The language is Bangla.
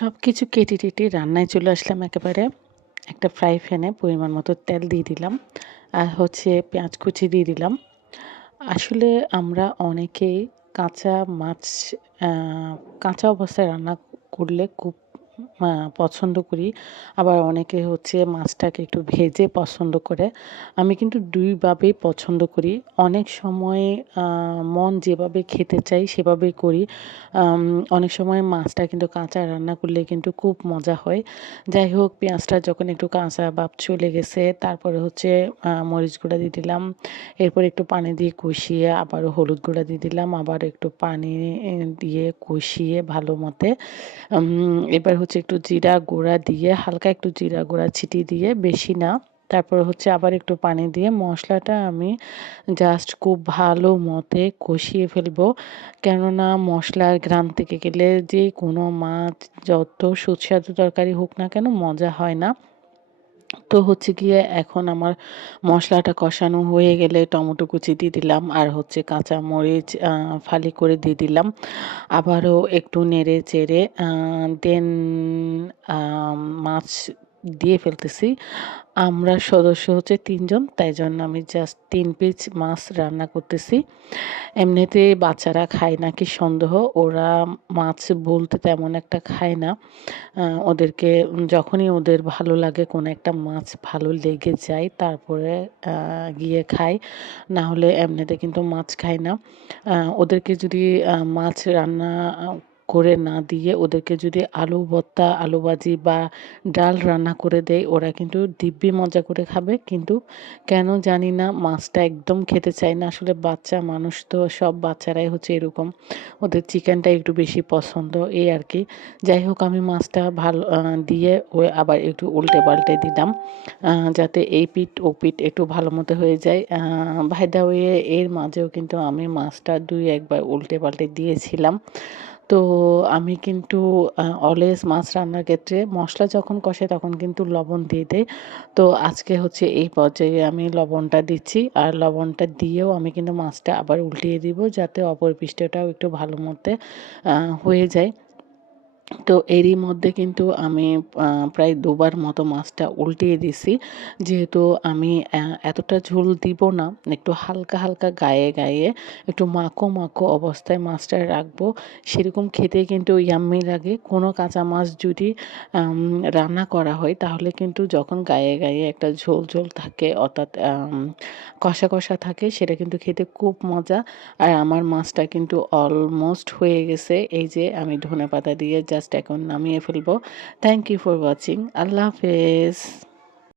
সব কিছু কেটে টেটে রান্নায় চলে আসলাম একেবারে। একটা ফ্রাই প্যানে পরিমাণ মতো তেল দিয়ে দিলাম আর হচ্ছে পেঁয়াজ কুচি দিয়ে দিলাম। আসলে আমরা অনেকেই কাঁচা মাছ কাঁচা অবস্থায় রান্না করলে খুব পছন্দ করি। আবার অনেকে হচ্ছে মাছটাকে একটু ভেজে পছন্দ করে। আমি কিন্তু দুইভাবেই পছন্দ করি। অনেক সময় মন যেভাবে খেতে চাই সেভাবেই করি। অনেক সময় মাছটা কিন্তু কাঁচা রান্না করলে কিন্তু খুব মজা হয়। যাই হোক, পেঁয়াজটা যখন একটু কাঁচা ভাব চলে গেছে, তারপরে হচ্ছে মরিচ গুঁড়া দিয়ে দিলাম। এরপর একটু পানি দিয়ে কষিয়ে আবার হলুদ গুঁড়া দিয়ে দিলাম। আবার একটু পানি দিয়ে কষিয়ে ভালো মতে এবার হচ্ছে একটু জিরা গুঁড়া দিয়ে, হালকা একটু জিরা গুঁড়া ছিটিয়ে দিয়ে বেশি না। তারপর হচ্ছে আবার একটু পানি দিয়ে মশলাটা আমি জাস্ট খুব ভালো মতে কষিয়ে ফেলব। কেননা মশলার গ্রাম থেকে গেলে যে কোনো মাছ যত সুস্বাদু তরকারি হোক না কেন মজা হয় না। তো হচ্ছে গিয়ে এখন আমার মশলাটা কষানো হয়ে গেলে টমেটো কুচি দিয়ে দিলাম আর হচ্ছে কাঁচা মরিচ ফালি করে দিয়ে দিলাম। আবারও একটু নেড়ে চেড়ে দেন মাছ দিয়ে ফেলতেছি। আমরা সদস্য হচ্ছে তিনজন, তাই জন্য আমি জাস্ট তিন পিস মাছ রান্না করতেছি। এমনিতে বাচ্চারা খায় না কি সন্দেহ, ওরা মাছ বলতে তেমন একটা খায় না। ওদেরকে যখনই ওদের ভালো লাগে কোনো একটা মাছ ভালো লেগে যায়, তারপরে গিয়ে খায়। না হলে এমনিতে কিন্তু মাছ খায় না। ওদেরকে যদি মাছ রান্না করে না দিয়ে ওদেরকে যদি আলু ভর্তা, আলু ভাজি বা ডাল রান্না করে দেয়, ওরা কিন্তু দিব্যি মজা করে খাবে। কিন্তু কেন জানি না, মাছটা একদম খেতে চায় না। আসলে বাচ্চা মানুষ তো, সব বাচ্চারাই হচ্ছে এরকম। ওদের চিকেনটা একটু বেশি পছন্দ, এই আর কি। যাই হোক, আমি মাছটা ভালো দিয়ে ও আবার একটু উল্টে পাল্টে দিলাম যাতে এই পিঠ, ও পিঠ একটু ভালো মতো হয়ে যায়। ভাইদা ওয়ে এর মাঝেও কিন্তু আমি মাছটা দুই একবার উল্টে পাল্টে দিয়েছিলাম। তো আমি কিন্তু অলওয়েজ মাছ রান্নার ক্ষেত্রে মশলা যখন কষে তখন কিন্তু লবণ দিয়ে দেয় তো আজকে হচ্ছে এই পর্যায়ে আমি লবণটা দিচ্ছি আর লবণটা দিয়েও আমি কিন্তু মাছটা আবার উল্টিয়ে দিব যাতে অপর পৃষ্ঠটাও একটু ভালো মতে হয়ে যায়। তো এরই মধ্যে কিন্তু আমি প্রায় দুবার মতো মাছটা উল্টিয়ে দিছি। যেহেতু আমি এতটা ঝোল দিব না, একটু হালকা হালকা গায়ে গায়ে, একটু মাখো মাখো অবস্থায় মাছটা রাখব, সেরকম খেতে কিন্তু ইয়াম্মি লাগে। কোনো কাঁচা মাছ যদি রান্না করা হয়, তাহলে কিন্তু যখন গায়ে গায়ে একটা ঝোল ঝোল থাকে, অর্থাৎ কষা কষা থাকে, সেটা কিন্তু খেতে খুব মজা। আর আমার মাছটা কিন্তু অলমোস্ট হয়ে গেছে। এই যে আমি ধনে পাতা দিয়ে জাস্ট এখন নামিয়ে ফেলব। থ্যাংক ইউ ফর ওয়াচিং আল্লাহ হাফেজ।